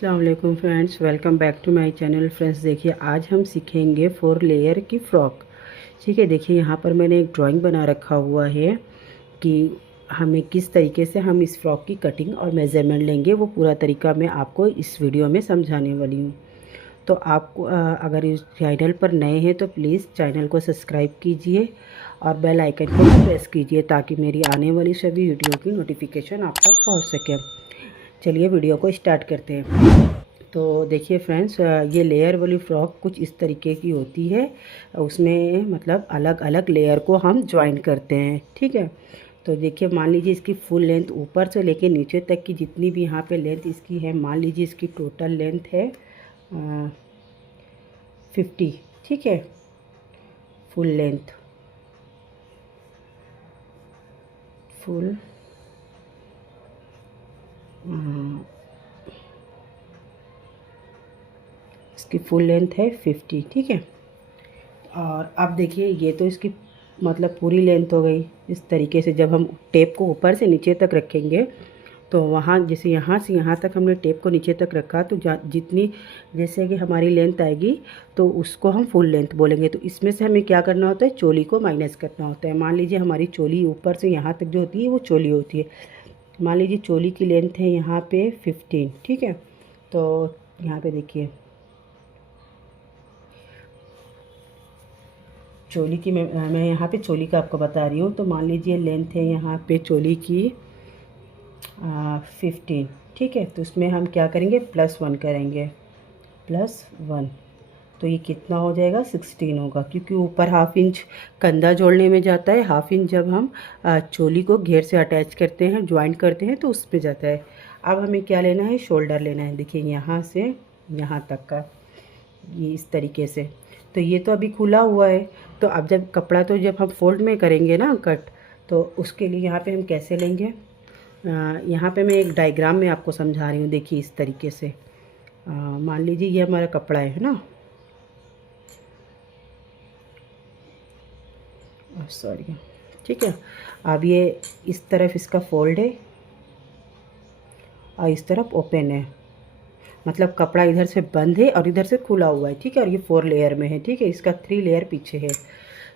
अस्सलाम वालेकुम friends, welcome back to my channel. Friends देखिए, आज हम सीखेंगे 4 लेयर की फ़्रॉक। ठीक है, देखिए यहाँ पर मैंने एक ड्राइंग बना रखा हुआ है कि हमें किस तरीके से हम इस फ़्रॉक की कटिंग और मेज़रमेंट लेंगे, वो पूरा तरीका मैं आपको इस वीडियो में समझाने वाली हूँ। तो आपको अगर इस चैनल पर नए हैं तो प्लीज़ चैनल को सब्सक्राइब कीजिए और बेल आइकन को प्रेस कीजिए ताकि मेरी आने वाली सभी वीडियो की नोटिफिकेशन आप तक पहुँच सके। चलिए वीडियो को स्टार्ट करते हैं। तो देखिए फ्रेंड्स, ये लेयर वाली फ़्रॉक कुछ इस तरीके की होती है। उसमें मतलब अलग अलग लेयर को हम ज्वाइन करते हैं। ठीक है, तो देखिए मान लीजिए इसकी फुल लेंथ ऊपर से लेके नीचे तक की जितनी भी यहाँ पे लेंथ इसकी है, मान लीजिए इसकी टोटल लेंथ है 50। ठीक है, फुल लेंथ, फुल इसकी फुल लेंथ है 50। ठीक है, और अब देखिए ये तो इसकी मतलब पूरी लेंथ हो गई। इस तरीके से जब हम टेप को ऊपर से नीचे तक रखेंगे तो वहाँ जैसे यहाँ से यहाँ तक हमने टेप को नीचे तक रखा तो जितनी जैसे कि हमारी लेंथ आएगी तो उसको हम फुल लेंथ बोलेंगे। तो इसमें से हमें क्या करना होता है, चोली को माइनस करना होता है। मान लीजिए हमारी चोली ऊपर से यहाँ तक जो होती है वो चोली होती है। मान लीजिए चोली की लेंथ है यहाँ पे 15। ठीक है, तो यहाँ पे देखिए चोली की मैं यहाँ पे चोली का आपको बता रही हूँ। तो मान लीजिए लेंथ है यहाँ पे चोली की 15। ठीक है, तो उसमें हम क्या करेंगे, +1 करेंगे, +1। तो ये कितना हो जाएगा, 16 होगा, क्योंकि ऊपर हाफ इंच कंधा जोड़ने में जाता है। हाफ इंच जब हम चोली को घेर से अटैच करते हैं, ज्वाइंट करते हैं, तो उस पर जाता है। अब हमें क्या लेना है, शोल्डर लेना है। देखिए यहाँ से यहाँ तक का, ये इस तरीके से। तो ये तो अभी खुला हुआ है, तो अब जब कपड़ा तो जब हम फोल्ड में करेंगे ना कट, तो उसके लिए यहाँ पे हम कैसे लेंगे, यहाँ पे मैं एक डायग्राम में आपको समझा रही हूँ। देखिए इस तरीके से मान लीजिए ये हमारा कपड़ा है ना, सॉरी। ठीक है, अब ये इस तरफ इसका फोल्ड है और इस तरफ ओपन है, मतलब कपड़ा इधर से बंद है और इधर से खुला हुआ है। ठीक है, और ये 4 लेयर में है। ठीक है, इसका 3 लेयर पीछे है।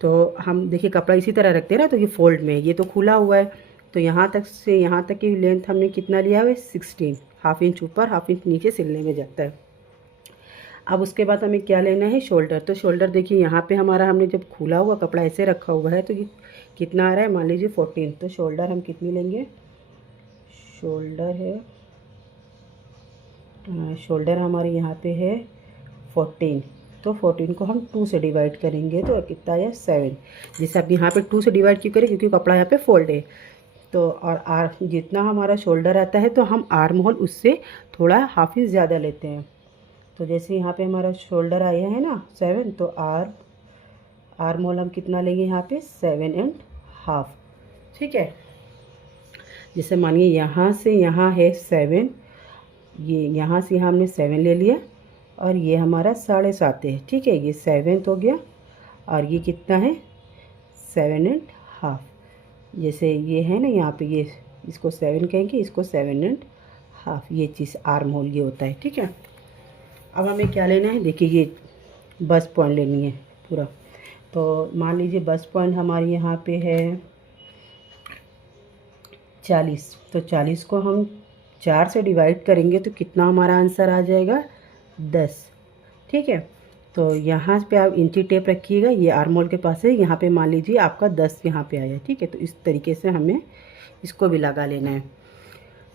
तो हम देखिए कपड़ा इसी तरह रखते हैं ना, तो ये फोल्ड में है, ये तो खुला हुआ है। तो यहाँ तक से यहाँ तक की लेंथ हमने कितना लिया है, 16। हाफ इंच ऊपर हाफ इंच नीचे सिलने में जाता है। अब उसके बाद हमें क्या लेना है, शोल्डर। तो शोल्डर देखिए यहाँ पे हमारा हमने जब खुला हुआ कपड़ा ऐसे रखा हुआ है तो ये कितना आ रहा है, मान लीजिए 14। तो शोल्डर हम कितनी लेंगे, शोल्डर है शोल्डर हमारे यहाँ पे है 14। तो 14 को हम 2 से डिवाइड करेंगे तो कितना आया, 7। जैसे अब यहाँ पे 2 से डिवाइड क्यों करें, क्योंकि कपड़ा यहाँ पे फोल्ड है। तो और आर जितना हमारा शोल्डर आता है तो हम आर्म होल उससे थोड़ा हाफ इंच ज़्यादा लेते हैं। तो जैसे यहाँ पे हमारा शोल्डर आया है ना 7, तो आर्म होल हम कितना लेंगे यहाँ पे, 7.5। ठीक है, जैसे मानिए यहाँ से यहाँ है 7, ये यहाँ से यहाँ हमने 7 ले लिया और ये हमारा 7.5 है। ठीक है, ये 7 हो गया और ये कितना है, 7.5। जैसे ये है ना यहाँ पे, ये इसको 7 कहेंगे, इसको 7.5। ये चीज़ आर्म होल ये होता है। ठीक है, अब हमें क्या लेना है, देखिए ये बस पॉइंट लेनी है पूरा। तो मान लीजिए बस पॉइंट हमारे यहाँ पे है 40। तो 40 को हम 4 से डिवाइड करेंगे तो कितना हमारा आंसर आ जाएगा, 10। ठीक है, तो यहाँ पे आप इंची टेप रखिएगा, ये आर्म होल के पास है, यहाँ पे मान लीजिए आपका 10 यहाँ पे आया। ठीक है, तो इस तरीके से हमें इसको भी लगा लेना है।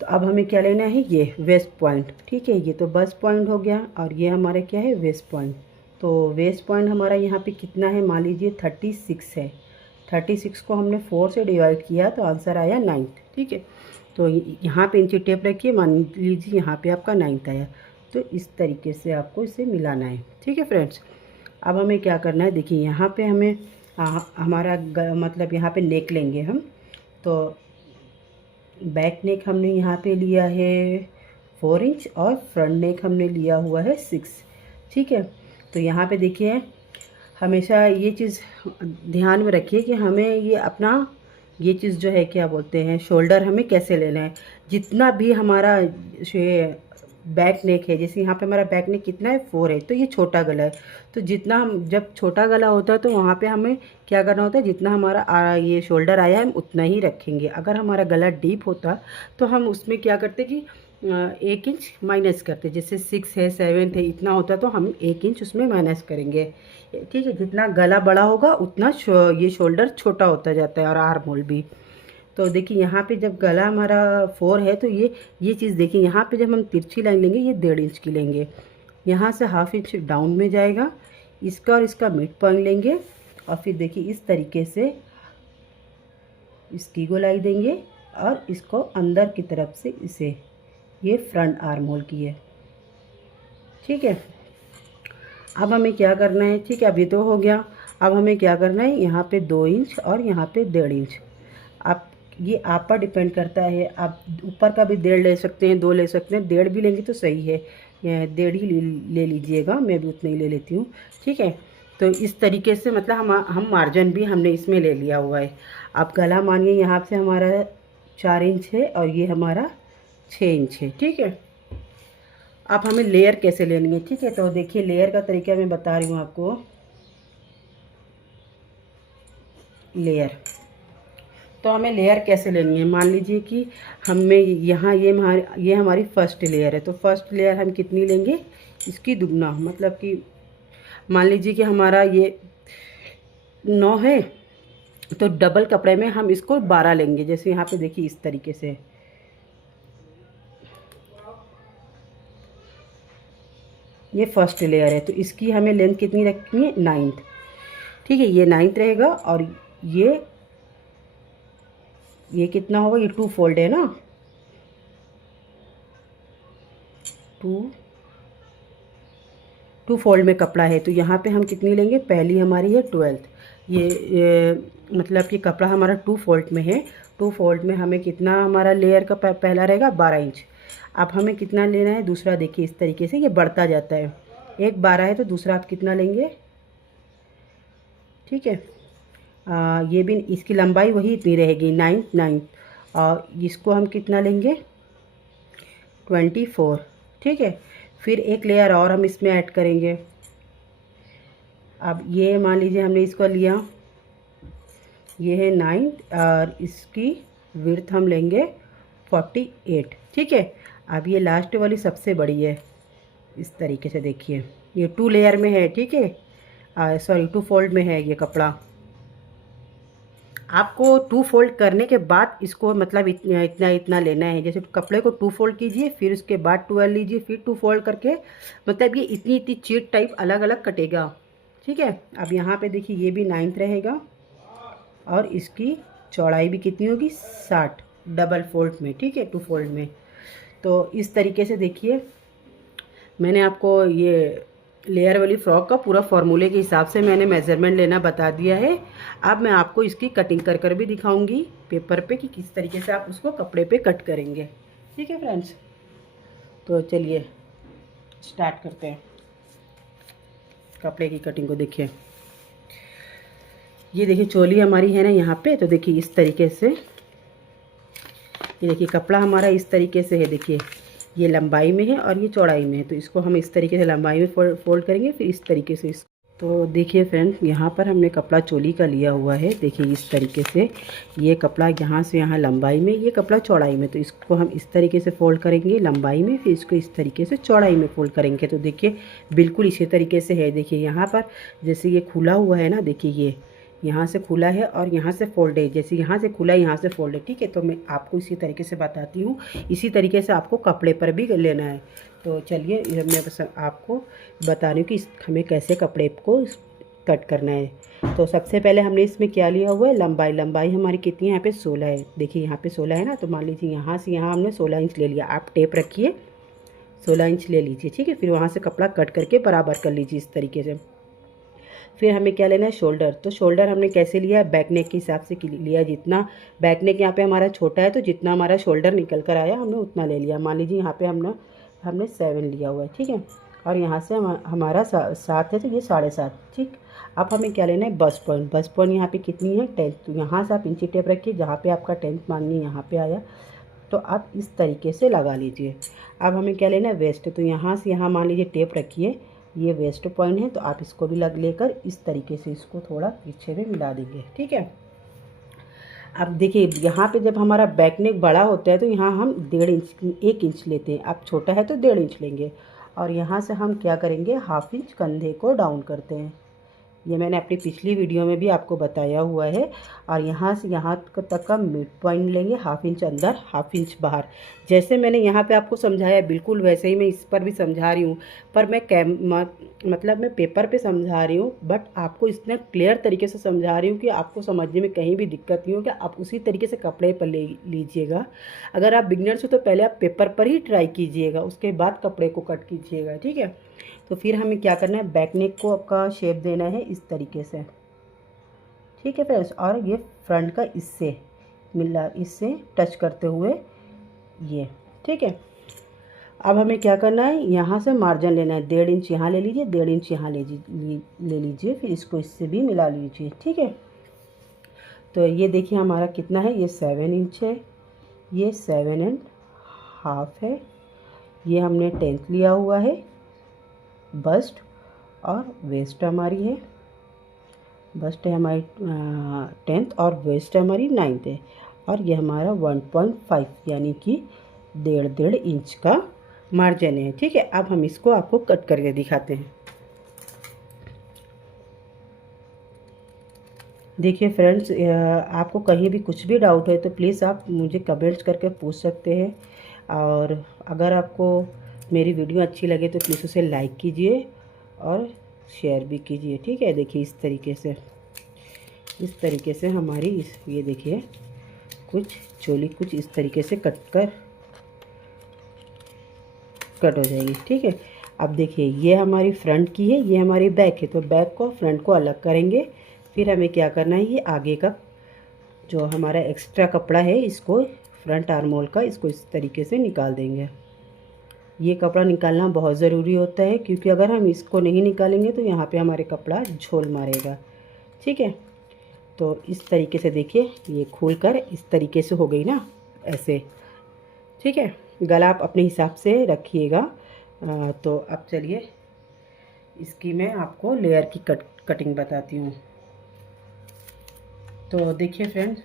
तो अब हमें क्या लेना है, ये वेस्ट पॉइंट। ठीक है, ये तो बस पॉइंट हो गया और ये हमारा क्या है, वेस्ट पॉइंट। तो वेस्ट पॉइंट हमारा यहाँ पे कितना है, मान लीजिए 36 है। 36 को हमने 4 से डिवाइड किया तो आंसर आया 9। ठीक है, तो यहाँ पे इंची टेप रखिए, मान लीजिए यहाँ पे आपका 9 आया। तो इस तरीके से आपको इसे मिलाना है। ठीक है फ्रेंड्स, अब हमें क्या करना है, देखिए यहाँ पे हमें हमारा मतलब यहाँ पे नेक लेंगे हम। तो बैक नेक हमने यहाँ पे लिया है 4 इंच और फ्रंट नेक हमने लिया हुआ है 6। ठीक है, तो यहाँ पे देखिए हमेशा ये चीज़ ध्यान में रखिए कि हमें ये अपना ये चीज़ जो है क्या बोलते हैं, शोल्डर हमें कैसे लेना है। जितना भी हमारा बैक नेक है, जैसे यहाँ पे हमारा बैक नेक कितना है 4 है, तो ये छोटा गला है। तो जितना हम जब छोटा गला होता है तो वहाँ पे हमें क्या करना होता है, जितना हमारा ये शोल्डर आया है हम उतना ही रखेंगे। अगर हमारा गला डीप होता तो हम उसमें क्या करते कि 1 इंच माइनस करते, जैसे 6 है 7 है इतना होता तो हम 1 इंच उसमें माइनस करेंगे। ठीक है, जितना गला बड़ा होगा उतना ये शोल्डर छोटा होता जाता है और आर्म होल भी। तो देखिए यहाँ पे जब गला हमारा 4 है तो ये चीज़ देखिए, यहाँ पे जब हम तिरछी लाइन लेंगे ये 1.5 इंच की लेंगे, यहाँ से 1/2 इंच डाउन में जाएगा, इसका और इसका मिड पॉइंट लेंगे और फिर देखिए इस तरीके से इसकी गोलाई देंगे और इसको अंदर की तरफ से इसे, ये फ्रंट आर्म होल की है। ठीक है, अब हमें क्या करना है, ठीक है अब ये तो हो गया। अब हमें क्या करना है, यहाँ पे 2 इंच और यहाँ पे 1.5 इंच। आप ये आप पर डिपेंड करता है, आप ऊपर का भी 1.5 ले सकते हैं, 2 ले सकते हैं, 1.5 भी लेंगे तो सही है, 1.5 ही ले लीजिएगा, मैं भी उतना ही ले लेती हूँ। ठीक है, तो इस तरीके से मतलब हम मार्जिन भी हमने इसमें ले लिया हुआ है। अब गला मानिए यहाँ से हमारा 4 इंच है और ये हमारा 6 इंच है। ठीक है, अब हमें लेयर कैसे लेनी है, ठीक है तो देखिए लेयर का तरीका मैं बता रही हूँ आपको। लेयर तो हमें लेयर कैसे लेनी है, मान लीजिए कि हमें यहाँ ये हमारी फर्स्ट लेयर है, तो फर्स्ट लेयर हम कितनी लेंगे, इसकी दुगना, मतलब कि मान लीजिए कि हमारा ये 9 है तो डबल कपड़े में हम इसको 12 लेंगे। जैसे यहाँ पे देखिए इस तरीके से, ये फर्स्ट लेयर है तो इसकी हमें लेंथ कितनी रखनी है, 9th। ठीक है, ये 9th रहेगा और ये कितना होगा, ये 2 फोल्ड है ना, 2 फोल्ड में कपड़ा है तो यहाँ पे हम कितनी लेंगे, पहली हमारी है 12th। मतलब कि कपड़ा हमारा 2 फोल्ड में है, 2 फोल्ड में हमें कितना हमारा लेयर का पहला रहेगा 12 इंच। अब हमें कितना लेना है दूसरा, देखिए इस तरीके से ये बढ़ता जाता है, एक 12 है तो दूसरा आप कितना लेंगे। ठीक है, ये भी इसकी लंबाई वही इतनी रहेगी 9 और इसको हम कितना लेंगे 24। ठीक है, फिर एक लेयर और हम इसमें ऐड करेंगे। अब ये मान लीजिए हमने इसको लिया, ये है 9 और इसकी विड्थ हम लेंगे 48। ठीक है, अब ये लास्ट वाली सबसे बड़ी है, इस तरीके से देखिए ये 2 लेयर में है। ठीक है, सॉरी 2 फोल्ड में है ये कपड़ा। आपको 2 फोल्ड करने के बाद इसको मतलब इतना लेना है, जैसे कपड़े को 2 फोल्ड कीजिए फिर उसके बाद 12 लीजिए फिर 2 फोल्ड करके, मतलब ये इतनी चीट टाइप अलग अलग कटेगा। ठीक है, अब यहाँ पे देखिए ये भी 9th रहेगा और इसकी चौड़ाई भी कितनी होगी 60 डबल फोल्ड में। ठीक है, 2 फोल्ड में। तो इस तरीके से देखिए मैंने आपको ये लेयर वाली फ्रॉक का पूरा फॉर्मूले के हिसाब से मैंने मेज़रमेंट लेना बता दिया है। अब मैं आपको इसकी कटिंग कर भी दिखाऊंगी पेपर पे कि किस तरीके से आप उसको कपड़े पे कट करेंगे। ठीक है फ्रेंड्स, तो चलिए स्टार्ट करते हैं कपड़े की कटिंग को। देखिए ये देखिए चोली हमारी है ना यहाँ पे, तो देखिए इस तरीके से, ये देखिए कपड़ा हमारा इस तरीके से है, देखिए ये लंबाई में है और ये चौड़ाई में है, तो इसको हम इस तरीके से लंबाई में फोल्ड करेंगे, फिर इस तरीके से तो देखिए फ्रेंड्स यहाँ पर हमने कपड़ा चोली का लिया हुआ है। देखिए इस तरीके से ये कपड़ा यहाँ से यहाँ लंबाई में, ये कपड़ा चौड़ाई में, तो इसको हम इस तरीके से फोल्ड करेंगे लंबाई में, फिर इसको इस तरीके से चौड़ाई में फोल्ड करेंगे। तो देखिए बिल्कुल इसी तरीके से है। देखिए यहाँ पर जैसे ये खुला हुआ है ना, देखिए ये यहाँ से खुला है और यहाँ से फोल्ड है, जैसे यहाँ से खुला है यहाँ से फोल्ड है। ठीक है, तो मैं आपको इसी तरीके से बताती हूँ, इसी तरीके से आपको कपड़े पर भी लेना है। तो चलिए मैं बस आपको बता रही हूँ कि हमें कैसे कपड़े को कट करना है। तो सबसे पहले हमने इसमें क्या लिया हुआ है, लंबाई हमारी कितनी है, यहाँ पे 16 है। देखिए यहाँ पे 16 है ना, तो मान लीजिए यहाँ से यहाँ हमने 16 इंच ले लिया। आप टेप रखिए 16 इंच ले लीजिए। ठीक है, फिर वहाँ से कपड़ा कट करके बराबर कर लीजिए इस तरीके से। फिर हमें क्या लेना है, शोल्डर। तो शोल्डर हमने कैसे लिया, बैक नेक के हिसाब से लिया। जितना बैक नेक यहाँ पे हमारा छोटा है तो जितना हमारा शोल्डर निकल कर आया हमने उतना ले लिया। मान लीजिए यहाँ पे हमने 7 लिया हुआ है। ठीक है, और यहाँ से हमारा 7 है तो ये 7.5। ठीक, अब हमें क्या लेना है, बस्ट पॉइंट। यहाँ पे कितनी है, 10। तो यहाँ से आप इंची टेप रखिए, जहाँ पे आपका 10th मानिए यहाँ पे आया तो आप इस तरीके से लगा लीजिए। अब हमें क्या लेना है, वेस्ट। तो यहाँ से यहाँ मान लीजिए टेप रखिए, ये वेस्ट पॉइंट है, तो आप इसको भी लेकर इस तरीके से इसको थोड़ा पीछे में मिला देंगे, ठीक है। अब देखिए यहाँ पे जब हमारा बैक नेक बड़ा होता है तो यहाँ हम 1.5 इंच 1 इंच लेते हैं, अब छोटा है तो 1.5 इंच लेंगे। और यहाँ से हम क्या करेंगे, 1/2 इंच कंधे को डाउन करते हैं। ये मैंने अपनी पिछली वीडियो में भी आपको बताया हुआ है। और यहाँ से यहाँ तक का मिड पॉइंट लेंगे, 1/2 इंच अंदर 1/2 इंच बाहर। जैसे मैंने यहाँ पे आपको समझाया बिल्कुल वैसे ही मैं इस पर भी समझा रही हूँ, पर मतलब मैं पेपर पे समझा रही हूँ, बट आपको इतना क्लियर तरीके से समझा रही हूँ कि आपको समझने में कहीं भी दिक्कत नहीं हो, कि आप उसी तरीके से कपड़े पर ले लीजिएगा। अगर आप बिगनर्स हो तो पहले आप पेपर पर ही ट्राई कीजिएगा, उसके बाद कपड़े को कट कीजिएगा, ठीक है। तो फिर हमें क्या करना है, बैक नेक को आपका शेप देना है इस तरीके से, ठीक है फ्रेंड्स। और ये फ्रंट का इससे टच करते हुए ये, ठीक है। अब हमें क्या करना है, यहाँ से मार्जिन लेना है, 1.5 इंच यहाँ ले लीजिए, 1.5 इंच यहाँ ले लीजिए, फिर इसको इससे भी मिला लीजिए, ठीक है। तो ये देखिए हमारा कितना है, ये 7 इंच है, ये 7.5 है, ये हमने 10th लिया हुआ है बस्ट, और वेस्ट हमारी है, बस्ट है हमारी 10th और वेस्ट हमारी 9th है। और ये हमारा 1.5 यानी कि 1.5 इंच का मार्जिन है, ठीक है। अब हम इसको आपको कट करके दिखाते हैं। देखिए फ्रेंड्स, आपको कहीं भी कुछ भी डाउट है तो प्लीज़ आप मुझे कमेंट्स करके पूछ सकते हैं। और अगर आपको मेरी वीडियो अच्छी लगे तो प्लीज़ उसे लाइक कीजिए और शेयर भी कीजिए, ठीक है। देखिए इस तरीके से हमारी ये देखिए चोली कुछ इस तरीके से कट हो जाएगी, ठीक है। अब देखिए ये हमारी फ्रंट की है, ये हमारी बैक है, तो बैक को फ्रंट को अलग करेंगे। फिर हमें क्या करना है, ये आगे का जो हमारा एक्स्ट्रा कपड़ा है, इसको फ्रंट आर्म होल का, इसको इस तरीके से निकाल देंगे। ये कपड़ा निकालना बहुत ज़रूरी होता है, क्योंकि अगर हम इसको नहीं निकालेंगे तो यहाँ पे हमारे कपड़ा झोल मारेगा, ठीक है। तो इस तरीके से देखिए ये खोलकर इस तरीके से हो गई ना, ऐसे, ठीक है। गला आप अपने हिसाब से रखिएगा। तो अब चलिए इसकी मैं आपको लेयर की कटिंग बताती हूँ। तो देखिए फ्रेंड्स,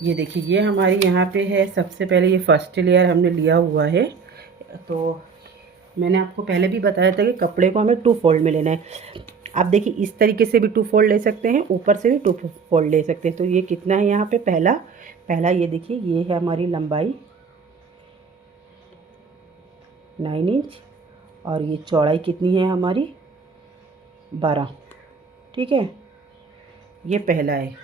ये देखिए ये हमारी यहाँ पे है, सबसे पहले ये फर्स्ट लेयर हमने लिया हुआ है। तो मैंने आपको पहले भी बताया था कि कपड़े को हमें 2 फोल्ड में लेना है। आप देखिए इस तरीके से भी 2 फोल्ड ले सकते हैं, ऊपर से भी 2 फोल्ड ले सकते हैं। तो ये कितना है यहाँ पे, पहला ये देखिए ये है हमारी लंबाई 9 इंच, और ये चौड़ाई कितनी है हमारी 12, ठीक है। ये पहला है।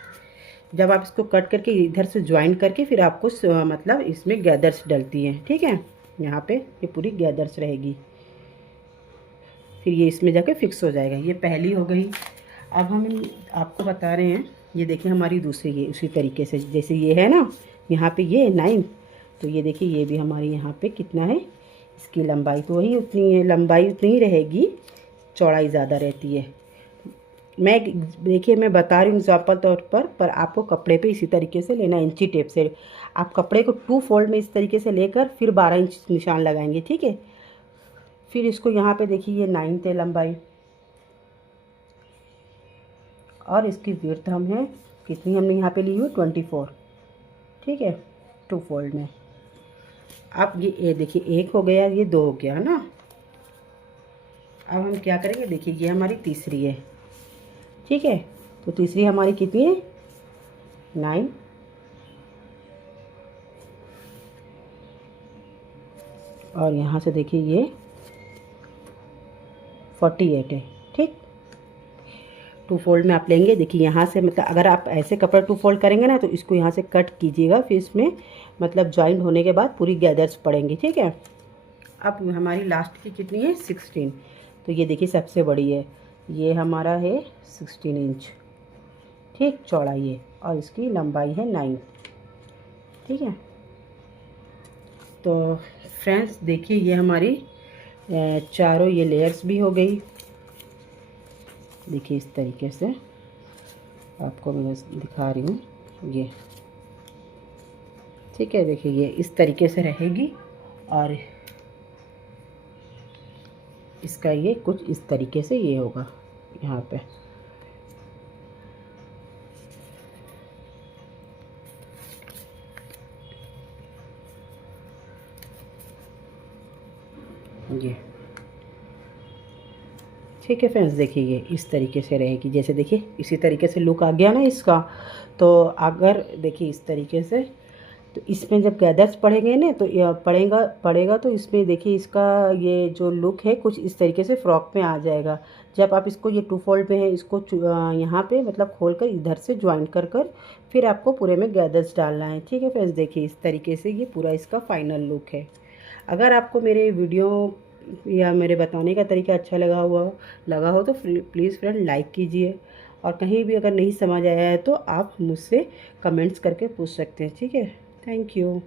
जब आप इसको कट करके इधर से ज्वाइन करके फिर आपको मतलब इसमें गैदर्स डलती हैं, ठीक है। यहाँ पे ये पूरी गैदर्स रहेगी, फिर ये इसमें जाके फिक्स हो जाएगा। ये पहली हो गई। अब हम आपको बता रहे हैं, ये देखिए हमारी दूसरी, ये उसी तरीके से जैसे ये है ना, यहाँ पे ये 9, तो ये देखिए ये भी हमारी यहाँ पे कितना है, इसकी लंबाई तो वही उतनी है, लंबाई उतनी ही रहेगी, चौड़ाई ज़्यादा रहती है। मैं बता रही हूँ एग्जाम्पल तौर पर आपको कपड़े पे इसी तरीके से लेना, इंची टेप से। आप कपड़े को 2 फोल्ड में इस तरीके से लेकर फिर 12 इंच निशान लगाएंगे, ठीक है। फिर इसको यहाँ पे देखिए ये 9 है लंबाई, और इसकी विड्थ हम है कितनी, हमने यहाँ पे ली हुई 24, ठीक है, 2 फोल्ड में। अब ये देखिए 1 हो गया, ये 2 हो गया ना। अब हम क्या करेंगे, देखिए ये हमारी तीसरी है, ठीक है। तो तीसरी हमारी कितनी है 9, और यहाँ से देखिए ये 48 है, ठीक। 2 फोल्ड में आप लेंगे, देखिए यहाँ से मतलब अगर आप ऐसे कपड़ा 2 फोल्ड करेंगे ना तो इसको यहाँ से कट कीजिएगा, फिर इसमें मतलब जॉइंट होने के बाद पूरी गैदर्स पड़ेंगी, ठीक है। अब हमारी लास्ट की कितनी है 16, तो ये देखिए सबसे बड़ी है, ये हमारा है 16 इंच, ठीक, चौड़ाई है, और इसकी लंबाई है 9, ठीक है। तो फ्रेंड्स देखिए ये हमारी चारों ये लेयर्स भी हो गई। देखिए इस तरीके से आपको मैं दिखा रही हूँ, ये ठीक है, देखिए ये इस तरीके से रहेगी और इसका ये कुछ इस तरीके से ये होगा यहाँ पे। ये ठीक है फ्रेंड्स, देखिए ये इस तरीके से रहेगी। जैसे देखिए इसी तरीके से लुक आ गया ना इसका। तो अगर देखिए इस तरीके से, तो इसमें जब गैदर्स पड़ेंगे ना तो पड़ेगा तो इसमें देखिए इसका ये जो लुक है कुछ इस तरीके से फ्रॉक में आ जाएगा। जब आप इसको ये 2 फोल्ड में है, इसको यहाँ पे मतलब खोल कर इधर से ज्वाइन कर फिर आपको पूरे में गैदर्स डालना है। ठीक है फ्रेंड्स, देखिए इस तरीके से ये पूरा इसका फाइनल लुक है। अगर आपको मेरे वीडियो या मेरे बताने का तरीका अच्छा लगा हो तो प्लीज़ फ्रेंड लाइक कीजिए। और कहीं भी अगर नहीं समझ आया है तो आप मुझसे कमेंट्स करके पूछ सकते हैं। ठीक है, थैंक यू।